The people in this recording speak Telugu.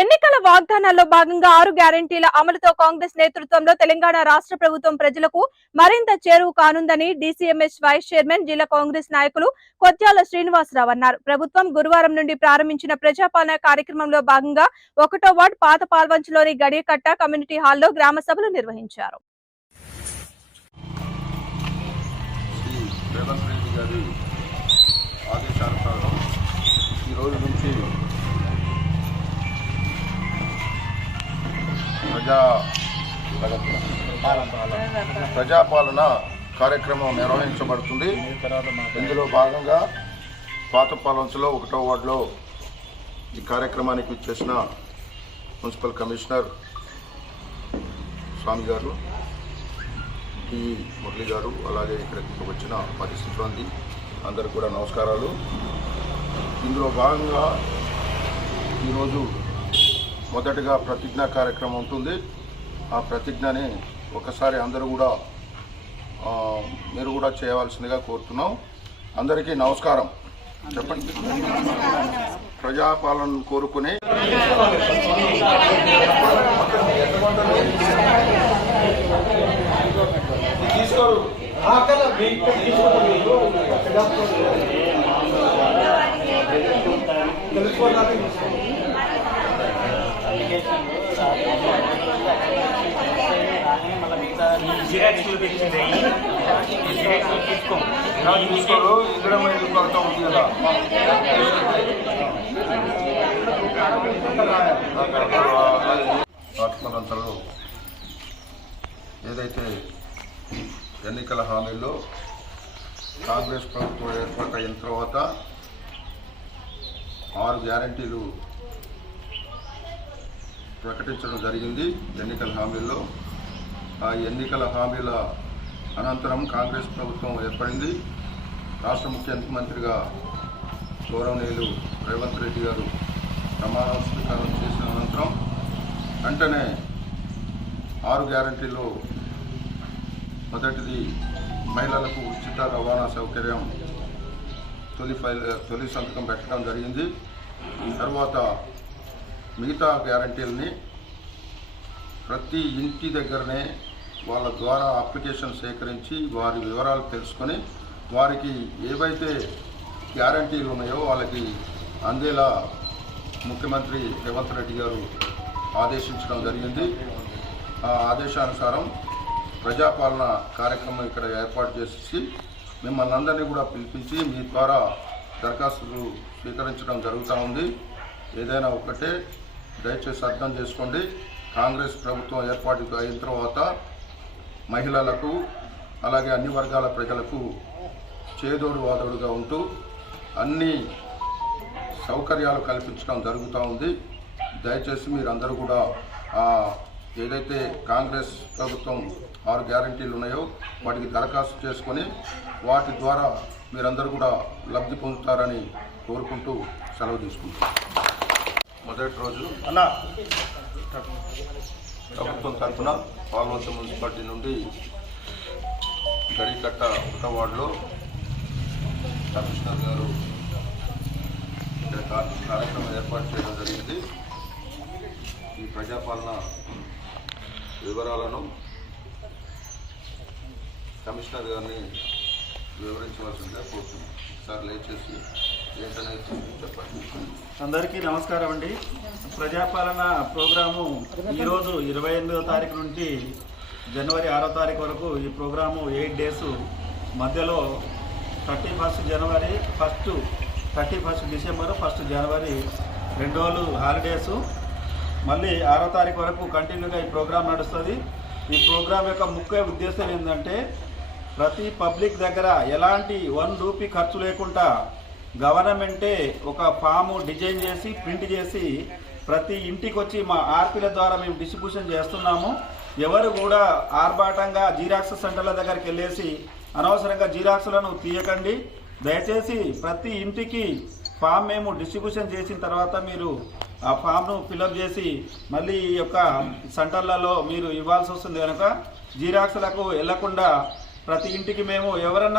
ఎన్నికల వాగ్దానాల్లో భాగంగా ఆరు గ్యారంటీల అమలుతో కాంగ్రెస్ నేతృత్వంలో తెలంగాణ రాష్ట్ర ప్రభుత్వం ప్రజలకు మరింత చేరువు కానుందని డిసిఎంఎస్ వైస్ చైర్మన్ జిల్లా కాంగ్రెస్ నాయకులు కొత్యాల శ్రీనివాసరావు అన్నారు. ప్రభుత్వం గురువారం నుండి ప్రారంభించిన ప్రజాపాలన కార్యక్రమంలో భాగంగా ఒకటో వార్డ్ పాత పాల్వంచులోని గడియకట్ట కమ్యూనిటీ హాల్లో గ్రామ సభలు నిర్వహించారు. శ్రీ ప్రజా ప్రజాపాలన కార్యక్రమం నిర్వహించబడుతుంది. ఇందులో భాగంగా పాతపాలెంలో ఒకటో వార్డులో ఈ కార్యక్రమానికి చేసిన మున్సిపల్ కమిషనర్ స్వామి గారు టి. మురళి గారు అలాగే ఇక్కడికి వచ్చిన పది సిబ్బంది అందరికి కూడా నమస్కారాలు. ఇందులో భాగంగా ఈరోజు మొదటగా ప్రతిజ్ఞా కార్యక్రమం ఉంటుంది. ఆ ప్రతిజ్ఞని ఒకసారి అందరూ కూడా ఆ, మీరు కూడా చేయవలసిందిగా కోరుతున్నాం. అందరికీ నమస్కారం. చెప్పండి. ప్రజాపాలన కోరుకుని జిరాక్స్ చూపించింది కొరత ఉంది కదా ఆత్మనంతలో ఏదైతే ఎన్నికల హామీల్లో కాంగ్రెస్ ప్రభుత్వం అయిన తర్వాత ఆరు గ్యారంటీలు ప్రకటించడం జరిగింది. ఎన్నికల హామీల్లో ఆ ఎన్నికల హామీల అనంతరం కాంగ్రెస్ ప్రభుత్వం ఏర్పడింది. రాష్ట్ర ముఖ్యమంత్రిగా గౌరవనీయులు రేవంత్ రెడ్డి గారు ప్రమాణ స్వీకారం చేసిన అనంతరం వెంటనే ఆరు గ్యారంటీలో మొదటిది మహిళలకు ఉచిత రవాణా సౌకర్యం తొలి ఫైల్ తొలి సంతకం పెట్టడం జరిగింది. తర్వాత మిగతా గ్యారంటీలని ప్రతి ఇంటి దగ్గరనే వాళ్ళ ద్వారా అప్లికేషన్ సేకరించి వారి వివరాలు తెలుసుకొని వారికి ఏవైతే గ్యారంటీలు ఉన్నాయో వాళ్ళకి అందేలా ముఖ్యమంత్రి రేవంత్ రెడ్డి గారు ఆదేశించడం జరిగింది. ఆ ఆదేశానుసారం ప్రజాపాలన కార్యక్రమం ఇక్కడ ఏర్పాటు చేసి మిమ్మల్ని అందరినీ కూడా పిలిపించి మీ ద్వారా దరఖాస్తులు స్వీకరించడం జరుగుతూ ఉంది. ఏదైనా ఒకటే దయచేసి అర్థం చేసుకోండి. కాంగ్రెస్ ప్రభుత్వం ఏర్పాటు అయిన తర్వాత మహిళలకు అలాగే అన్ని వర్గాల ప్రజలకు చేదోడు వాదోడుగా ఉంటూ అన్ని సౌకర్యాలు కల్పించడం జరుగుతూ ఉంది. దయచేసి మీరందరూ కూడా ఏదైతే కాంగ్రెస్ ప్రభుత్వం ఆరు గ్యారంటీలు ఉన్నాయో వాటికి దరఖాస్తు చేసుకొని వాటి ద్వారా మీరందరూ కూడా లబ్ధి పొందుతారని కోరుకుంటూ సెలవు తీసుకుంటాం మొదటి రోజు ప్రభుత్వం తరఫున పాల్వంచ మున్సిపాలిటీ నుండి గడికట్ట ఒక వార్డులో కమిషనర్ గారు ఇక్కడ కార్యక్రమం ఏర్పాటు చేయడం జరిగింది. ఈ ప్రజాపాలన వివరాలను కమిషనర్ గారిని వివరించవలసిందిగా కోరుతున్నాం. సార్ లేచేసి అందరికీ నమస్కారం అండి. ప్రజాపాలన ప్రోగ్రాము ఈరోజు ఇరవై ఎనిమిదో తారీఖు నుండి జనవరి ఆరో తారీఖు వరకు ఈ ప్రోగ్రాము ఎయిట్ డేస్ మధ్యలో థర్టీ ఫస్ట్ జనవరి first thirty first December first జనవరి రెండు రోజులు హాలిడేస్. మళ్ళీ ఆరో తారీఖు వరకు కంటిన్యూగా ఈ ప్రోగ్రాం నడుస్తుంది. ఈ ప్రోగ్రాం యొక్క ముఖ్య ఉద్దేశం ఏంటంటే ప్రతి పబ్లిక్ దగ్గర ఎలాంటి వన్ రూపీ ఖర్చు లేకుండా గవర్నమెంటే ఒక ఫాము డిజైన్ చేసి ప్రింట్ చేసి ప్రతి ఇంటికి వచ్చి మా ఆర్పీల ద్వారా మేము డిస్ట్రిబ్యూషన్ చేస్తున్నాము. ఎవరు కూడా ఆర్భాటంగా జీరాక్స్ సెంటర్ల దగ్గరికి వెళ్ళేసి అనవసరంగా జీరాక్స్లను తీయకండి. దయచేసి ప్రతి ఇంటికి ఫామ్ మేము డిస్ట్రిబ్యూషన్ చేసిన తర్వాత మీరు ఆ ఫామ్ను ఫిలప్ చేసి మళ్ళీ ఈ యొక్క సెంటర్లలో మీరు ఇవ్వాల్సి వస్తుంది కనుక జీరాక్స్లకు వెళ్ళకుండా ప్రతి ఇంటికి మేము ఎవరన్నా